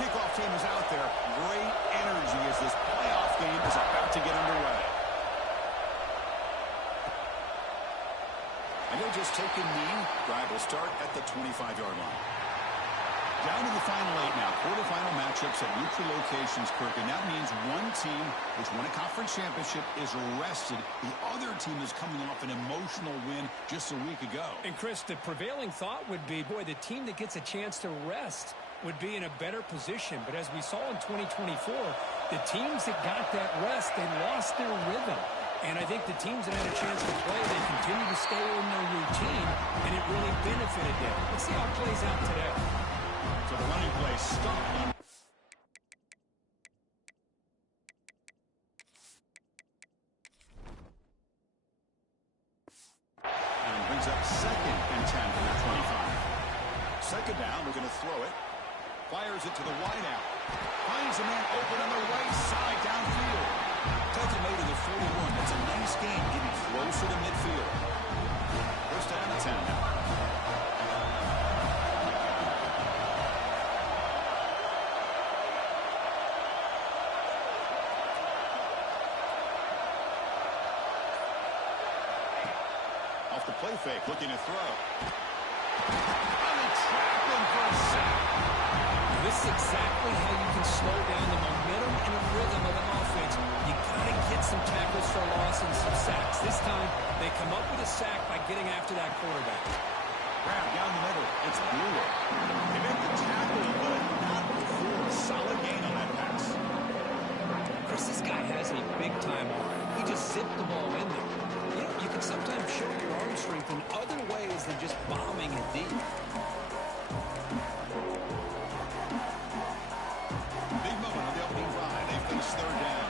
kickoff team is out there. Great energy as this playoff game is about to get underway. And he'll just take a knee. Drive will start at the 25-yard line. Down to the final 8 now. Quarterfinal matchups at neutral locations, Kirk. And that means one team which won a conference championship is rested. The other team is coming off an emotional win just a week ago. And, Chris, the prevailing thought would be, boy, the team that gets a chance to rest would be in a better position. But as we saw in 2024, the teams that got that rest, they lost their rhythm. And I think the teams that had a chance to play, they continue to stay in their routine, and it really benefited them. Let's see how it plays out today. So the running play stopped. And brings up 2nd and 10 from their 25. Second down, we're going to throw it. Fires it to the wideout. Finds a man open on the right side downfield. Takes him to the 41. That's a nice game, getting closer to midfield. First down and 10 now. Off the play fake, looking to throw. On the trap him for a sack. This is exactly how you can slow down the momentum and the rhythm of an offense. You got to get some tackles for loss and some sacks. This time, they come up with a sack by getting after that quarterback. Grab down the middle. It's Brewer. They make the tackle, but not before a solid gain on that pass. Chris, this guy has a big-time arm. He just zipped the ball in there. You know, you can sometimes show your arm strength in other ways than just bombing it deep. Big moment on the opening drive. They finish third down.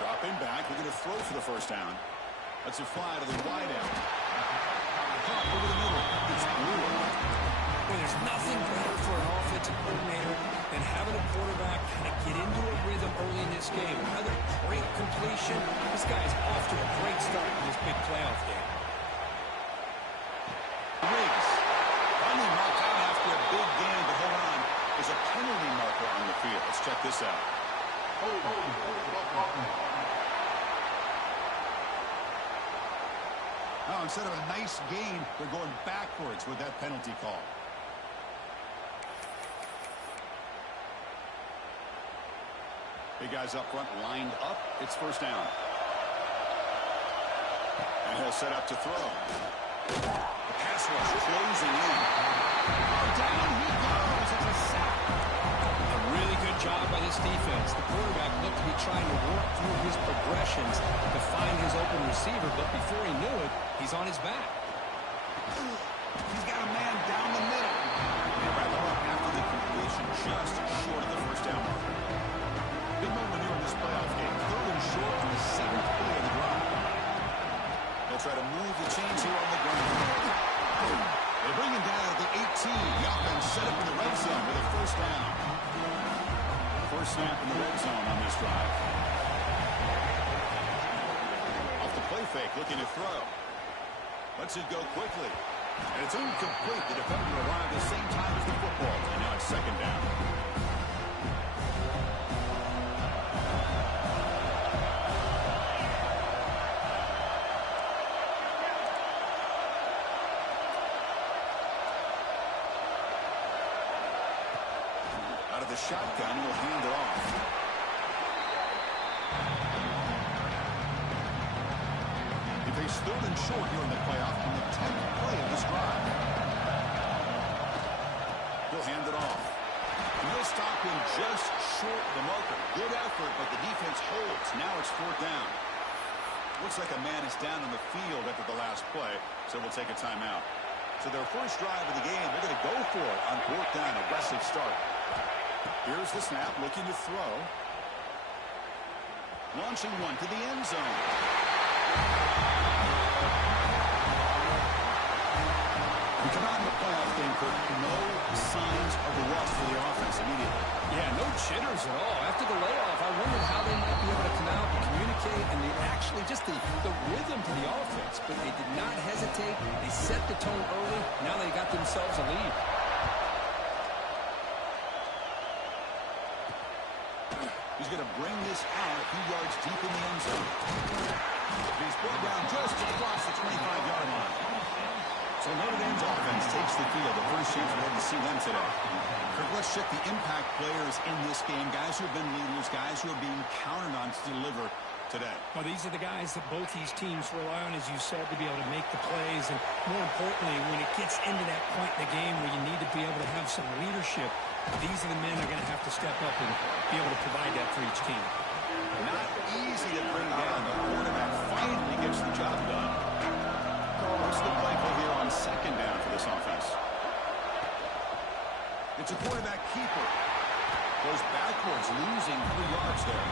Dropping back. We're going to throw for the first down. That's a fly to the wideout. Pop over the middle. It's Brewer. Well, there's nothing better for an offensive coordinator than having a quarterback kind of get into a rhythm early in this game. Another great completion. This guy's off to a great start in this big playoff game. Riggs. Finally marked out after a big gain, but hold on. There's a penalty marker on the field. Let's check this out. Now, instead of a nice gain, they're going backwards with that penalty call. Big guys up front lined up. It's first down. And he'll set up to throw. The pass rush closing in. Down he goes. It's a sack. A really good job by this defense. The quarterback looked to be trying to work through his progressions to find his open receiver, but before he knew it, he's on his back. He's got a man down the middle. They wrap him up after the completion, just short of the first down marker. Big moment here in this playoff game. Third and short on the 7th play of the drive. They'll try to move the chains here on the ground. They bring him down at the 18. The offense set up in the red zone with a first down. First snap in the red zone on this drive. Off the play fake, looking to throw. Lets it go quickly. And it's incomplete. The defender arrived at the same time as the football. And now it's second down. Out of the shotgun, he'll hand it off. He faced third and short here in the playoff on the 10th play of this drive. He'll hand it off. And he'll stop him just short of the marker. Good effort, but the defense holds. Now it's fourth down. Looks like a man is down on the field after the last play, so we'll take a timeout. So their first drive of the game, they're going to go for it on fourth down. Aggressive start. Here's the snap, looking to throw. Launching one to the end zone. We come out in the playoff game, Kurt. No signs of the rust for the offense immediately. Yeah, no jitters at all. After the layoff, I wondered how they might be able to come out and communicate and they actually really just the rhythm to the offense, but they did not hesitate. They set the tone early. Now they got themselves a lead. He's going to bring this out a few yards deep in the end zone. He's brought down just across the 25-yard line. So Notre Dame's offense takes the field. The first chance we're going to see them today. Kirk, let's check the impact players in this game. Guys who have been leaders, guys who are being counted on to deliver today. Well, these are the guys that both these teams rely on, as you said, to be able to make the plays. And more importantly, when it gets into that point in the game where you need to be able to have some leadership, these are the men that are going to have to step up and be able to provide that for each team. Not easy to bring down. The quarterback finally gets the job done. What's the play here on second down for this offense? It's a quarterback keeper. Goes backwards, losing 3 yards there.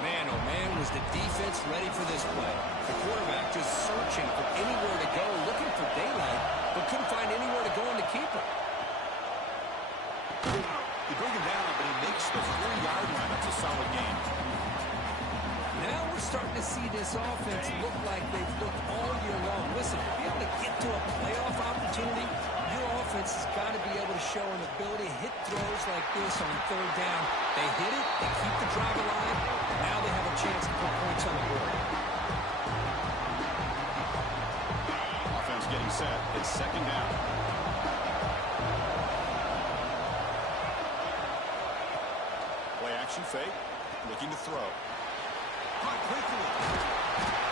Man, oh man, was the defense ready for this play. The quarterback just searching for anywhere to go, looking for daylight, but couldn't find anywhere to go in the keeper. They bring him down, but he makes the 3-yard line. That's a solid gain. Now we're starting to see this offense look like they've looked all year long. Listen, to be able to get to a playoff opportunity, your offense has got to be able to show an ability to hit throws like this on third down. They hit it, they keep the drive alive. Now they have a chance to put points on the board. Offense getting set. It's second down. Play action fake. Looking to throw. Caught quickly.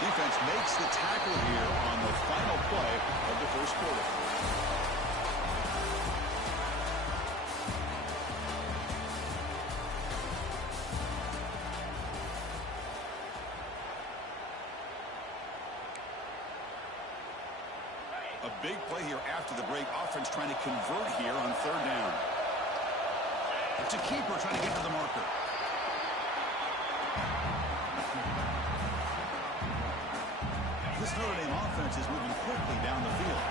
Defense makes the tackle here on the final play of the first quarter. A big play here after the break. Offense trying to convert here on third down. It's a keeper trying to get to the marker. This Notre Dame offense is moving quickly down the field.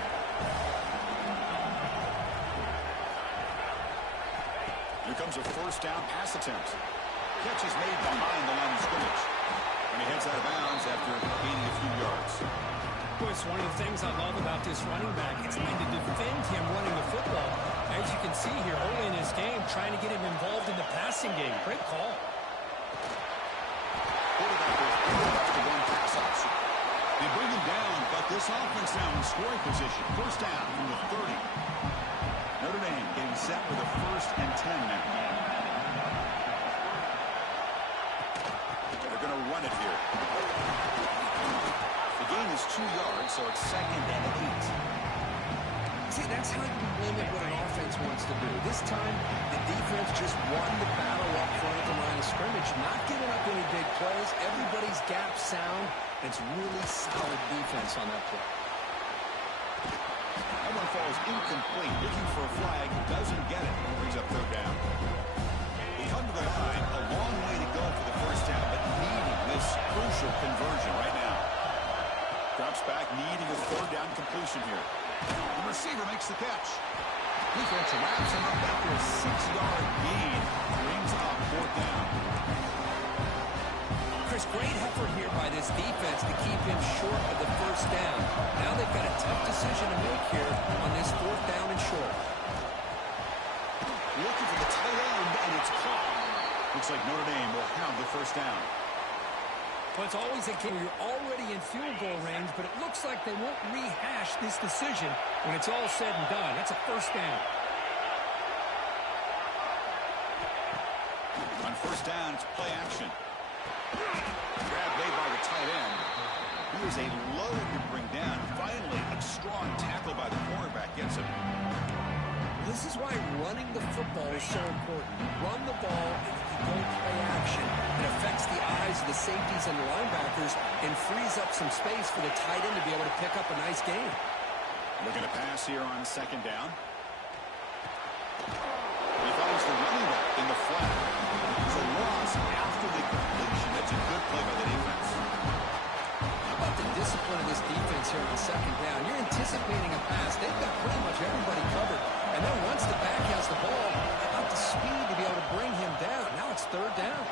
Here comes a first down pass attempt. Catch is made behind the line of scrimmage. And he heads out of bounds after gaining a few yards. Boy, it's one of the things I love about this running back. It's trying to defend him running the football. As you can see here early in his game, trying to get him involved in the passing game. Great call. Quarterback to one pass option. They bring him down, but this offense now in scoring position. First down from the 30. Notre Dame getting set with a 1st and 10 now. They're going to run it here. The gain is 2 yards, so it's 2nd and 8. See, that's how you limit what an offense wants to do. This time, the defense just won the battle up front at the line of scrimmage, not giving up any big plays. Everybody's gap sound. It's really solid defense on that play. That one falls incomplete. Looking for a flag. Doesn't get it. Brings up third down. They come to the line. A long way to go for the first down, but needing this crucial conversion right now. Drops back, needing a third down completion here. The receiver makes the catch. Defense wraps him up after a 6-yard gain. Brings up fourth down. Chris, great effort here by this defense to keep him short of the first down. Now they've got a tough decision to make here on this 4th down and short. Looking for the tight end, and it's caught. Looks like Notre Dame will have the first down. Well, it's always a game where you're already in field goal range, but it looks like they won't rehash this decision when it's all said and done. That's a first down. On first down, it's play action. Grab made by the tight end. He is a load to bring down. Finally, a strong tackle by the cornerback gets him. This is why running the football is so important. You run the ball, and if you go play action, it affects the eyes of the safeties and the linebackers and frees up some space for the tight end to be able to pick up a nice gain. Looking to pass here on second down. He finds the running back in the flat. It's a loss after the completion. That's a good play by the defense. How about the discipline of this defense here on second down? You're anticipating a pass. They've got pretty much everybody covered. And then once the back has the ball, how about the speed to be able to bring him down? Now it's third down.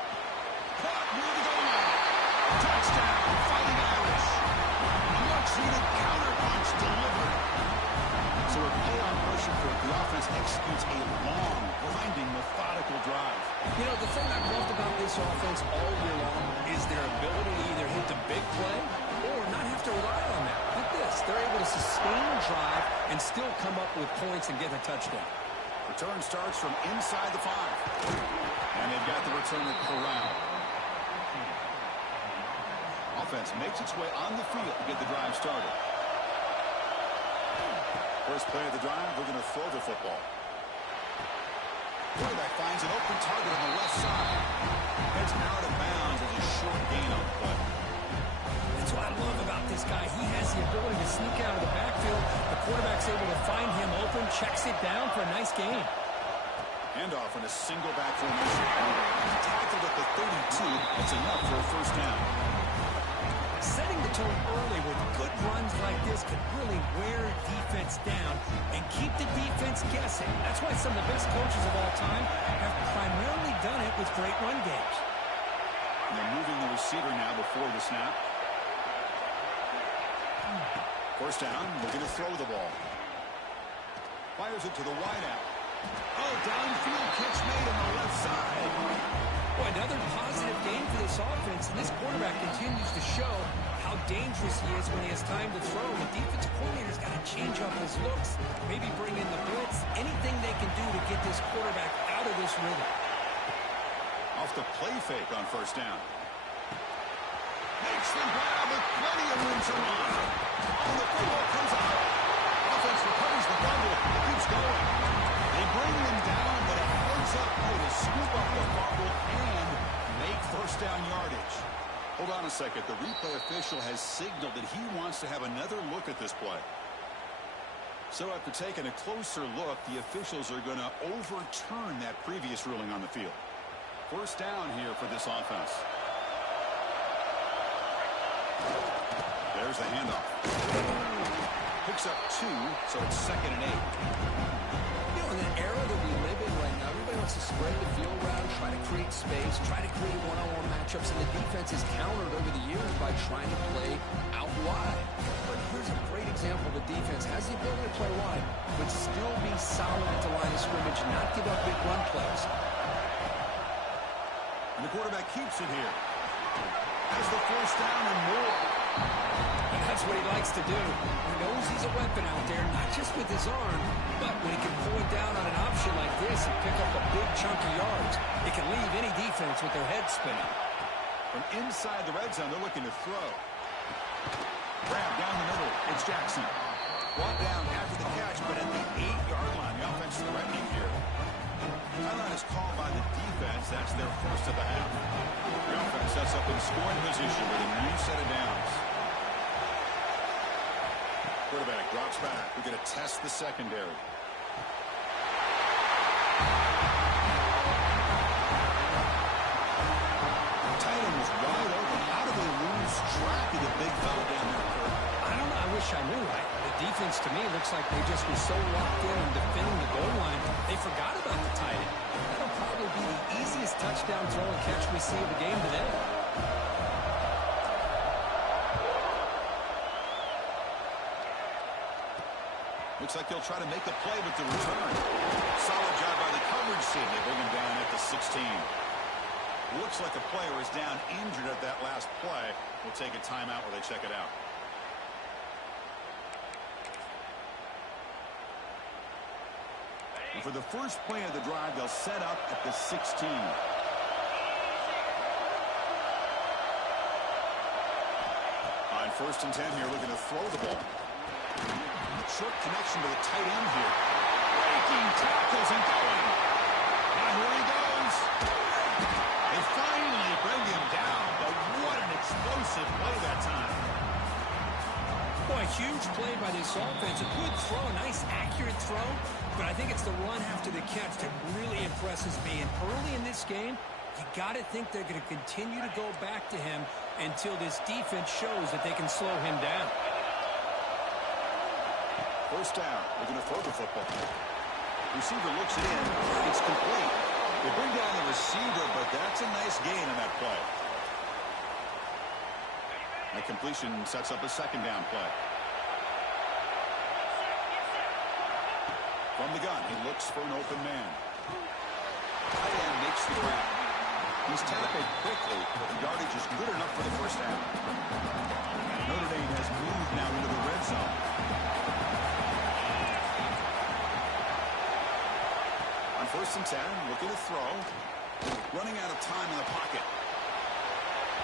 Caught near the goal line. Touchdown, Fighting Irish. A much-needed counterpunch delivered. So a play on motion for the offense executes a long, winding, methodical drive. You know, the thing I've loved about this offense all year long is their ability to either hit the big play or not have to rely on that. Look at this. They're able to sustain a drive and still come up with points and get a touchdown. Return starts from inside the 5. And they've got the returner corralled. Offense makes its way on the field to get the drive started. First play of the drive, we're going to throw the football. Quarterback finds an open target on the left side. Heads out of bounds as a short gain on the play. That's what I love about this guy. He has the ability to sneak out of the backfield. The quarterback's able to find him open, checks it down for a nice gain. Handoff in a single back formation. He's tackled at the 32. That's enough for a first down. Setting the tone early with good runs like this could really wear defense down and keep the defense guessing. That's why some of the best coaches of all time have primarily done it with great run games. And they're moving the receiver now before the snap. First down, we're going to throw the ball. Fires it to the wideout. Oh, downfield catch made on the left side. Boy, another positive game for this offense, and this quarterback continues to show how dangerous he is when he has time to throw. The defensive coordinator's got to change up his looks, maybe bring in the blitz, anything they can do to get this quarterback out of this rhythm. Off the play fake on first down. Makes the grab with plenty of room to run. Oh, the football comes out. Offense recovers the fumble. It keeps going. They bring him down, but a heads-up play to scoop up the fumble and make first down yardage. Hold on a second. The replay official has signaled that he wants to have another look at this play. So after taking a closer look, the officials are going to overturn that previous ruling on the field. First down here for this offense. There's the handoff. Picks up 2, so it's 2nd and 8. You know, in the era that we live in right now, everybody wants to spread the field around, try to create space, try to create one-on-one matchups, and the defense is countered over the years by trying to play out wide. But here's a great example of a defense has the ability to play wide, but still be solid at the line of scrimmage, not give up big run plays. And the quarterback keeps it here. Has the first down and more. And that's what he likes to do. He knows he's a weapon out there, not just with his arm, but when he can pull it down on an option like this and pick up a big chunk of yards, it can leave any defense with their head spinning. From inside the red zone, they're looking to throw. Grab down the middle. It's Jackson. Brought down after the catch, but at the 8-yard line, the offense is threatening here. Timeout is called by the defense. That's their first of the half. The offense sets up in scoring position with a new set of downs. Quarterback drops back. We're going to test the secondary. Tight end was wide open. How do they lose track of the big fella down there, Kurt? I don't know. I wish I knew. The defense, to me, looks like they just were so locked in on defending the goal line, they forgot about the tight end. That'll probably be the easiest touchdown throw and catch we see of the game today. Looks like they'll try to make a play with the return. Solid job by the coverage team. They bring him down at the 16. Looks like a player is down injured at that last play. We'll take a timeout while they check it out. And for the first play of the drive, they'll set up at the 16. On 1st and 10 here, looking to throw the ball. Short connection to the tight end here. Breaking tackles and going. And here he goes. They finally bring him down, but what an explosive play that time. Boy, huge play by this offense. A good throw, a nice accurate throw, but I think it's the run after the catch that really impresses me. And early in this game, you got to think they're going to continue to go back to him until this defense shows that they can slow him down. First down. They're going to throw the football. Receiver looks it in. It's complete. They bring down the receiver, but that's a nice gain on that play. That completion sets up a second down play. From the gun, he looks for an open man. Tight end makes the grab. He's tackled quickly, but the yardage is good enough for the first half. Notre Dame has moved now into the red zone. On 1st and 10, looking to throw. Running out of time in the pocket.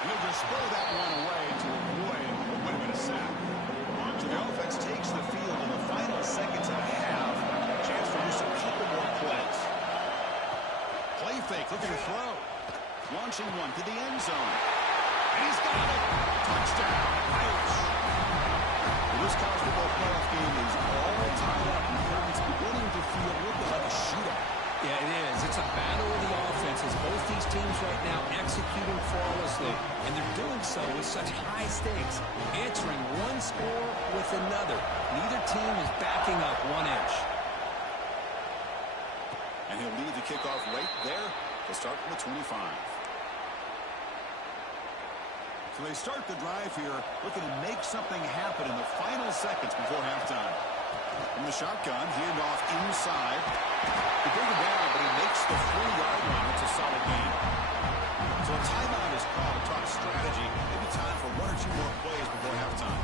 He'll just throw that one away to avoid what would have been a sack. So the offense takes the field in the final seconds of the half. Chance for just a couple more plays. Play fake, looking to throw. Launching one to the end zone. And he's got it. Touchdown, Irish. This college football playoff game is all tied up, and crowds beginning to feel a little bit like a shootout. Yeah, it is. It's a battle of the offenses. Both these teams right now executing flawlessly, and they're doing so with such high stakes, answering one score with another. Neither team is backing up 1 inch. And he'll lead the kickoff right there to start from the 25. So they start the drive here, looking to make something happen in the final seconds before halftime. From the shotgun, handoff inside. He brings it down, but he makes the 3-yard line. It's a solid gain. So a timeout is called to talk strategy. Maybe time for 1 or 2 more plays before halftime.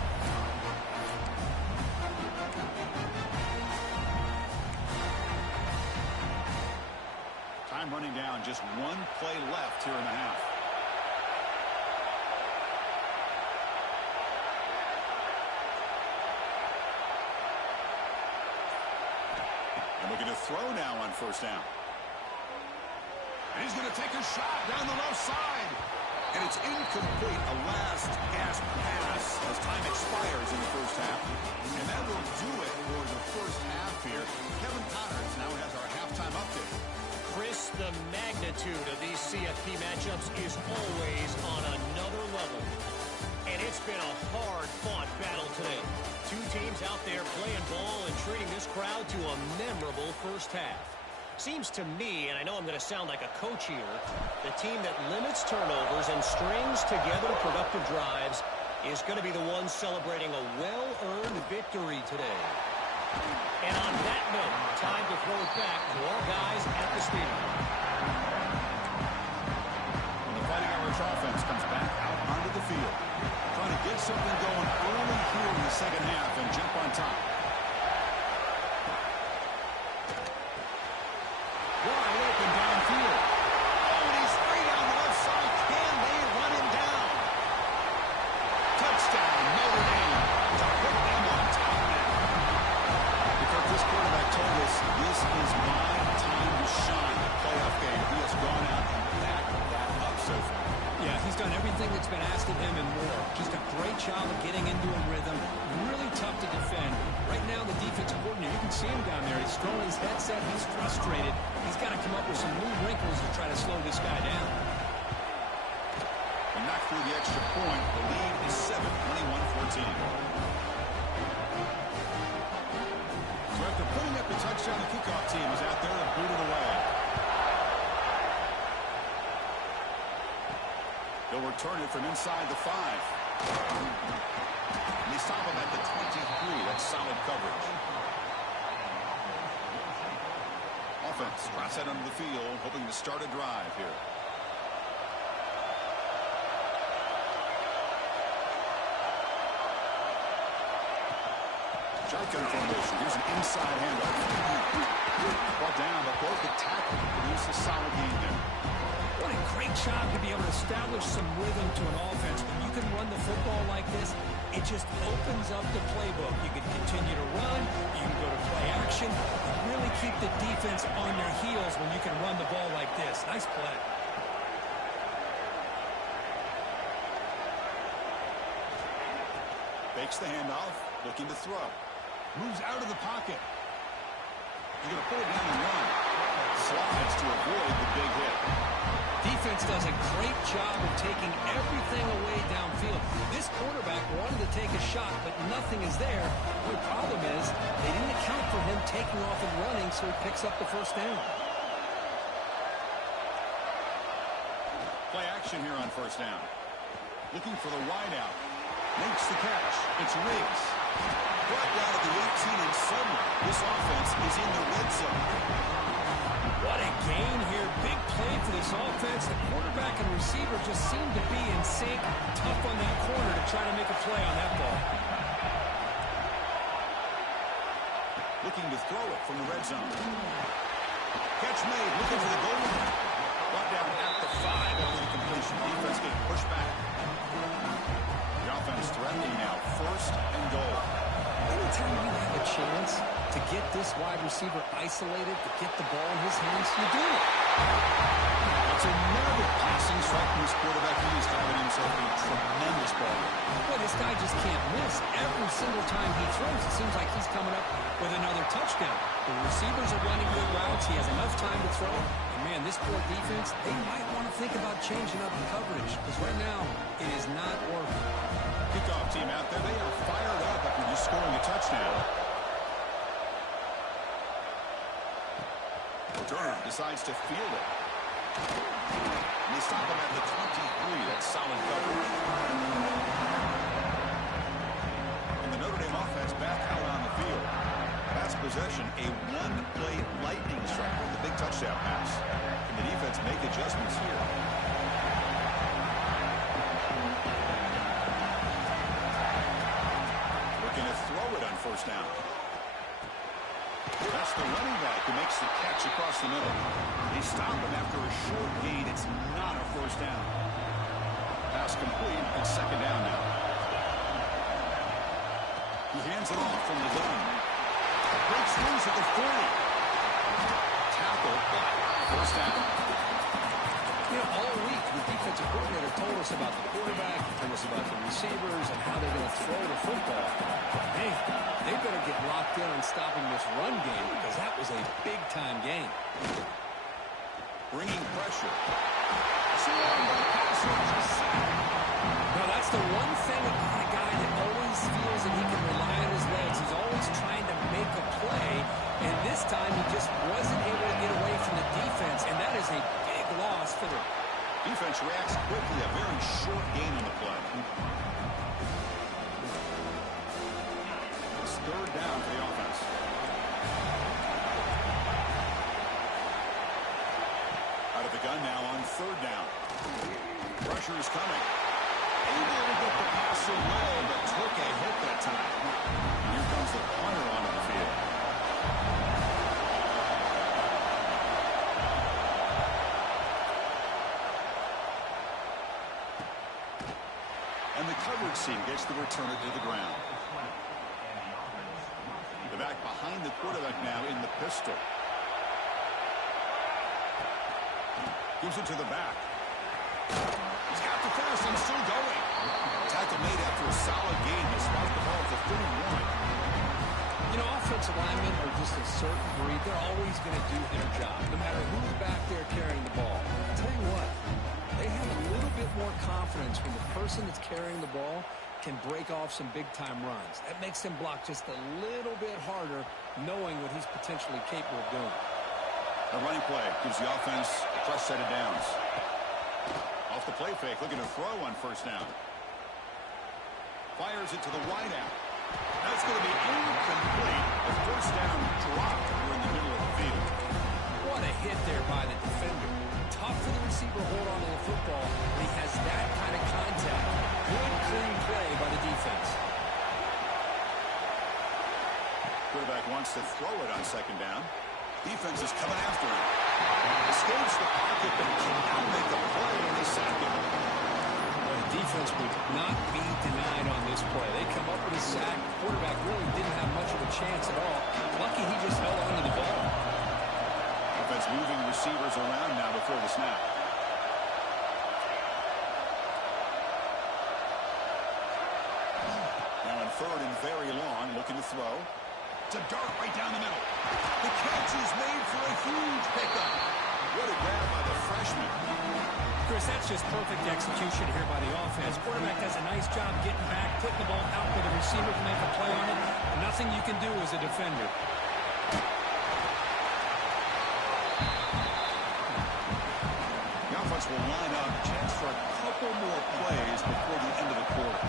Time running down, just 1 play left here in the half. Looking to throw now on 1st down. And he's going to take a shot down the left side. And it's incomplete. A last gasp pass as time expires in the first half. And that will do it for the first half here. Kevin Connors now has our halftime update. Chris, the magnitude of these CFP matchups is always on another level. And it's been a hard-fought battle today. 2 teams out there playing ball and treating this crowd to a memorable first half. Seems to me, and I know I'm going to sound like a coach here, the team that limits turnovers and strings together productive drives is going to be the one celebrating a well-earned victory today. And on that note, time to throw it back to our guys at the stadium. And the Fighting Irish offense comes back out onto the field. Trying to get something going early here in the second half and jump on top. Wide open downfield. Oh, and he's free down the left side. Can they run him down? Touchdown, Notre Dame. To put them on top now. Because this quarterback told us this is my time to shine. The playoff game. He has gone out and backed that up so far. Yeah, he's done everything that's been asked of him and more. Just a great job of getting into a rhythm. Really tough to defend. Right now, the defensive coordinator, you can see him down there. He's throwing his headset. He's frustrated. He's got to come up with some new wrinkles to try to slow this guy down. And knock through the extra point. The lead is 7, 21-14. So after putting up the touchdown, the kickoff team is out there to boot it away. They'll return it from inside the 5. And they stop him at the 23. That's solid coverage. Offense drops that under the field, hoping to start a drive here. Shotgun formation. Here's an inside handoff. Brought down, but both the tackle produce a solid gain there. What a great job to be able to establish some rhythm to an offense. When you can run the football like this, it just opens up the playbook. You can continue to run. You can go to play action. You really keep the defense on their heels when you can run the ball like this. Nice play. Fakes the handoff, looking to throw. Moves out of the pocket. He's going to put it down and run. Slides to avoid the big hit. Defense does a great job of taking everything away downfield. This quarterback wanted to take a shot, but nothing is there. The problem is they didn't account for him taking off and running, so he picks up the first down. Play action here on 1st down. Looking for the wide out. Makes the catch. It's Riggs. Brought down at the 18, and suddenly this offense is in the red zone. What a gain here. Big play for this offense. The quarterback and receiver just seem to be in sync. Tough on that corner to try to make a play on that ball. Looking to throw it from the red zone. Catch made. Looking for the goal line. Brought down at the 5 after the completion. Defense getting pushed back. The offense threatening now. 1st and goal. Anytime you have a chance to get this wide receiver isolated, to get the ball in his hands, you do it. It's another passing strike from his quarterback. He is having himself a tremendous ball. Boy, this guy just can't miss. Every single time he throws, it seems like he's coming up with another touchdown. The receivers are running good routes. He has enough time to throw. And, man, this poor defense, they might want to think about changing up the coverage because right now it is not working. Kickoff team out there. They are fired up after just scoring a touchdown. Turner decides to field it. And they stop him at the 23. That's solid coverage. And the Notre Dame offense back out on the field. Pass possession, a one-play lightning strike with the big touchdown pass. Can the defense make adjustments here? Looking to throw it on 1st down. That's the running back who makes the catch across the middle. They stop him after a short gain. It's not a 1st down. Pass complete. It's 2nd down now. He hands it off from the gun. Breaks loose at the 40. Tackle, but 1st down. You know, all week, the defensive coordinator told us about the quarterback, told us about the receivers, and how they're going to throw the football. Hey, they better get locked in on stopping this run game because that was a big-time game. Bringing pressure. Now, that's the one thing about a guy that always feels that he can rely on his legs. He's always trying to make a play, and this time he just wasn't able to get away from the defense, and that is a big loss for the defense. Reacts quickly. A very short gain on the play. It's 3rd down for the offense. Out of the gun now on 3rd down. Pressure is coming. Able to get the pass away, but took a hit that time. Here comes the punter onto the field. And the coverage team gets the returner to the ground. The back behind the quarterback now in the pistol. Gives it to the back. He's got the pass and still going. Tackle made after a solid gain. He spot the ball at the 31. You know, offensive linemen are just a certain breed. They're always going to do their job, no matter who's back there carrying the ball. I'll tell you what, they have a little bit more confidence when the person that's carrying the ball can break off some big-time runs. That makes them block just a little bit harder, knowing what he's potentially capable of doing. A running play gives the offense a fresh set of downs. Off the play fake, looking to throw on 1st down. Fires it to the wide out. That's going to be incomplete. The 1st down dropped. We're in the middle of the field. What a hit there by the defender. Tough for the receiver to hold on to the football when he has that kind of contact. Good, clean play by the defense. Quarterback wants to throw it on 2nd down. Defense is coming after him. Escapes the pocket, but cannot make a play, and they sack him. Well, the defense would not be denied on this play. They come up with a sack. The quarterback really didn't have much of a chance at all. Lucky he just held on to the ball. Offense moving receivers around now before the snap. Now in 3rd and very long, looking to throw. It's a dart right down the middle. The catch is made for a huge pickup. What a grab by the freshman. Chris, that's just perfect execution here by the offense. Quarterback does a nice job getting back, putting the ball out where the receiver can make a play on it. Nothing you can do as a defender. The offense will line up. Chance for a couple more plays before the end of the quarter.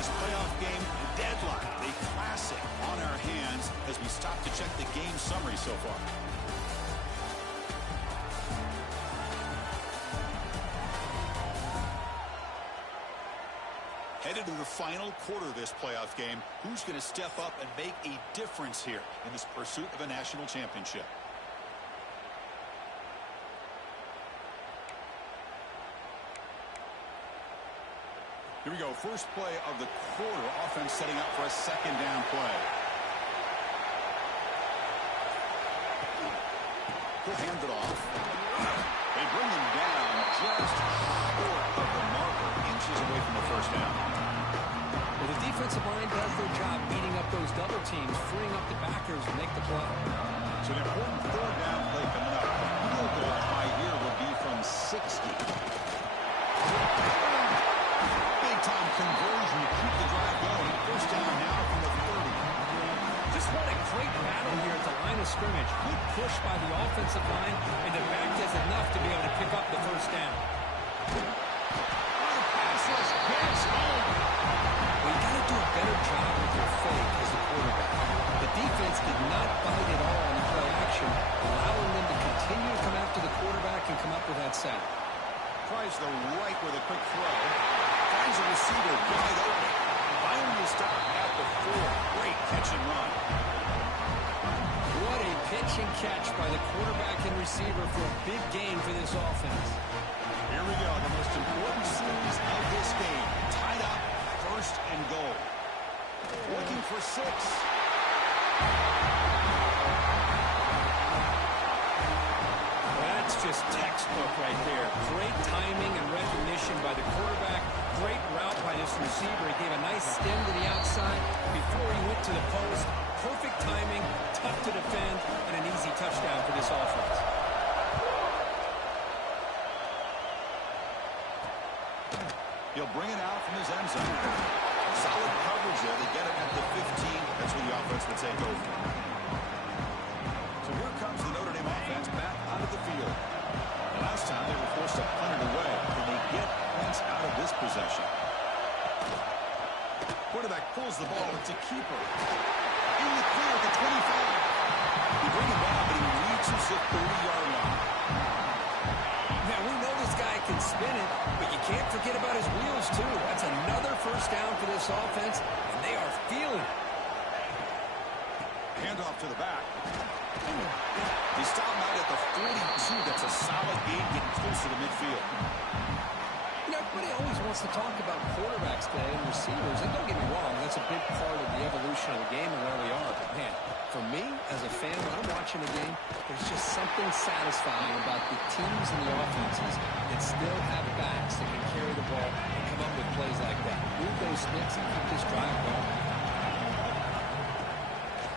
this playoff game deadline. A classic on our hands as we stop to check the game summary so far. Headed to the final quarter of this playoff game. Who's going to step up and make a difference here in this pursuit of a national championship? Here we go. First play of the quarter. Offense setting up for a second down play. He'll hand it off. They bring him down just short of the marker, inches away from the first down. Well, the defensive line does their job beating up those double teams, freeing up the backers to make the play. So an important third down play coming up. The field goal try here will be from 60. Big-time conversion to keep the drive going. First down now from the 30. Just what a great battle here at the line of scrimmage. Good push by the offensive line, and the back does enough to be able to pick up the first down. Pass rush gets home. Well, you got to do a better job with your fake as a quarterback. The defense did not bite at all on the play action, allowing them to continue to come after the quarterback and come up with that sack. Tries the right with a quick throw. Finds a receiver wide open. Finally stop at the 4. Great catch and run. What a pitch and catch by the quarterback and receiver for a big gain for this offense. Here we go, the most important series of this game. Tied up, first and goal. Looking for 6. That's just textbook right there. Great timing and recognition by the quarterback. Great route by this receiver. He gave a nice stem to the outside before he went to the post. Perfect timing, tough to defend, and an easy touchdown for this offense. He'll bring it out from his end zone. Solid coverage there. They get it at the 15. That's where the offense will take over. So here comes the Notre Dame offense back onto the field. The last time they were forced to punt it away. Can they get points out of this possession? Quarterback pulls the ball. It's a keeper. In the clear at the 25. They bring him down, but he reaches the 30-yard line. Now, we know this guy can spin it, but you can't forget about his wheels, too. That's another first down for this offense, and they are feeling it. Handoff to the back. They stop him out at the 42. That's a solid gain getting closer to midfield. You know, everybody always wants to talk about quarterbacks today and receivers, and don't get me wrong, that's a big part of the evolution of the game and where we are. But, man, for me, as a fan, when I'm watching a game, there's just something satisfying about the teams and the offenses that still have backs that can carry the ball and come up with plays like that. Move those sticks and keep this drive going.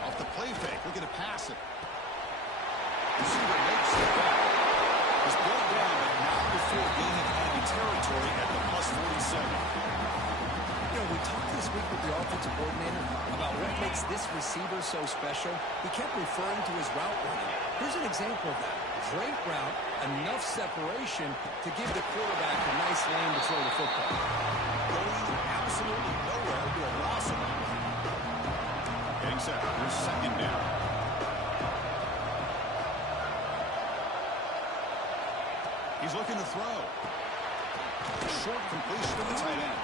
Off the play fake, looking to pass it. Receiver makes the back. He's brought down, but not before gaining enemy territory at the plus 47. You know, we talked this week with the offensive coordinator about what makes this receiver so special. He kept referring to his route running. Here's an example of that. Great route, enough separation to give the quarterback a nice lane to throw the football. Going absolutely nowhere to a loss of it. Getting set. Here's second down. He's looking to throw. Short completion to the tight end.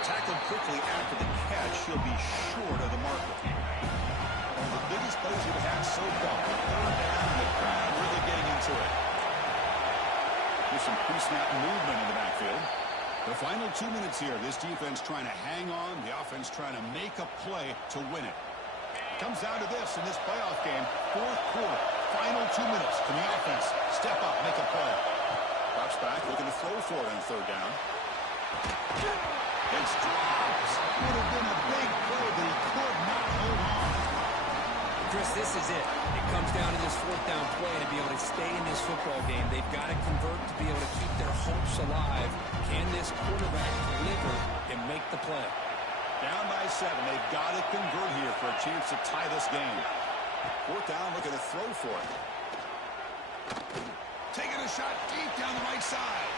Tackled quickly after the catch. He'll be short of the marker. One of the biggest plays we've had so far. Third down, the crowd really getting into it. There's some pre-snap movement in the backfield. The final 2 minutes here. This defense trying to hang on. The offense trying to make a play to win it. Comes down to this in this playoff game. Fourth quarter. Final 2 minutes. Can the offense step up, make a play? Drops back, looking to throw for it on third down. It's dropped. Would have been a big play, but he could not hold on. Chris, this is it. It comes down to this fourth down play to be able to stay in this football game. They've got to convert to be able to keep their hopes alive. Can this quarterback deliver and make the play? Down by 7. They've got to convert here for a chance to tie this game. Fourth down, looking to throw for it. Taking a shot deep down the right side.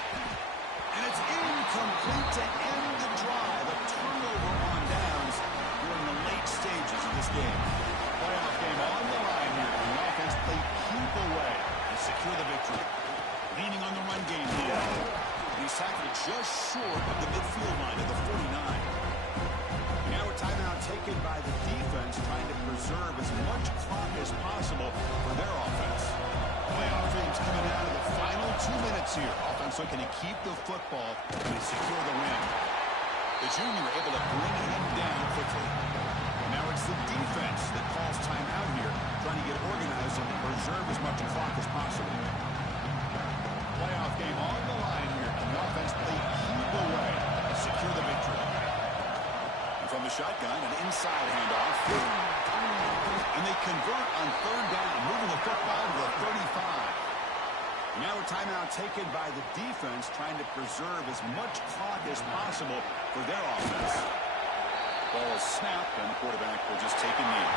And it's incomplete to end the drive. A turnover on this game. Playoff game on the line here. The offense played keep away and secure the victory. Leaning on the run game here. He's tackled just short of the midfield line of the 49. Now a timeout taken by the defense, trying to preserve as much clock as possible for their offense. Playoff games coming out of the final 2 minutes here. Offense looking to keep the football and secure the win. The junior able to bring him down quickly. Now it's the defense that calls timeout here, trying to get organized and preserve as much clock as possible. Playoff game on the line here. And the offense play keep away and secure the victory. And from the shotgun, an inside handoff. And they convert on third down, moving the football to the 35. Now a timeout taken by the defense, trying to preserve as much clock as possible for their offense. Ball is snapped, and the quarterback will just take a knee.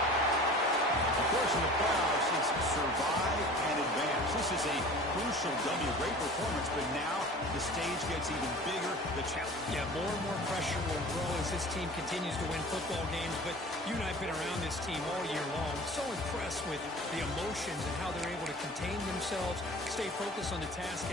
Of course, in the playoffs, it's survive and advance. This is a crucial W. Great performance, but now the stage gets even bigger. The challenge. Yeah, more and more pressure will grow as this team continues to win football games. But you and I have been around this team all year long. So impressed with the emotions and how they're able to contain themselves, stay focused on the task.